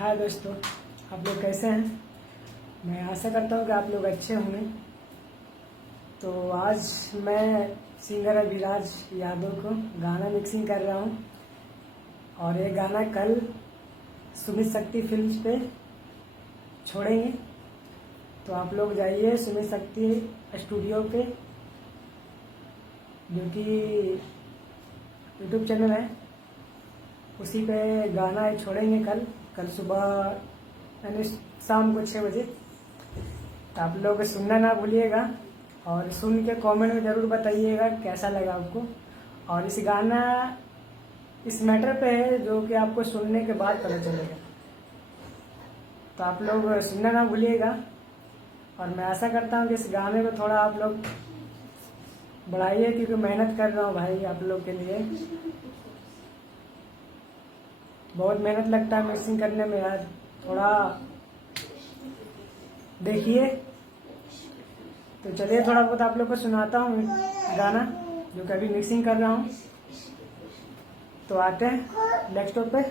हाय दोस्तों, आप लोग कैसे हैं। मैं आशा करता हूँ कि आप लोग अच्छे होंगे। तो आज मैं सिंगर अभिराज यादव को गाना मिक्सिंग कर रहा हूँ और ये गाना कल सुमित शक्ति फिल्म्स पे छोड़ेंगे। तो आप लोग जाइए सुमित शक्ति स्टूडियो पे, जो कि यूट्यूब चैनल है, उसी पे गाना छोड़ेंगे कल सुबह यानी शाम को 6 बजे। तो आप लोग सुनना ना भूलिएगा और सुन के कमेंट में ज़रूर बताइएगा कैसा लगा आपको। और इस मैटर पे है जो कि आपको सुनने के बाद पता चलेगा। तो आप लोग सुनना ना भूलिएगा और मैं आशा करता हूँ कि इस गाने को थोड़ा आप लोग बढ़ाइए, क्योंकि मेहनत कर रहा हूँ भाई आप लोग के लिए। बहुत मेहनत लगता है मिक्सिंग करने में यार, थोड़ा देखिए। तो चलिए थोड़ा बहुत आप लोग को सुनाता हूँ गाना जो कि अभी मिक्सिंग कर रहा हूँ। तो आते हैं डेस्कटॉप पे।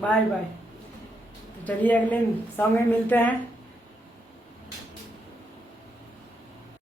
By by. तो चलिए अगले सॉन्ग में मिलते हैं।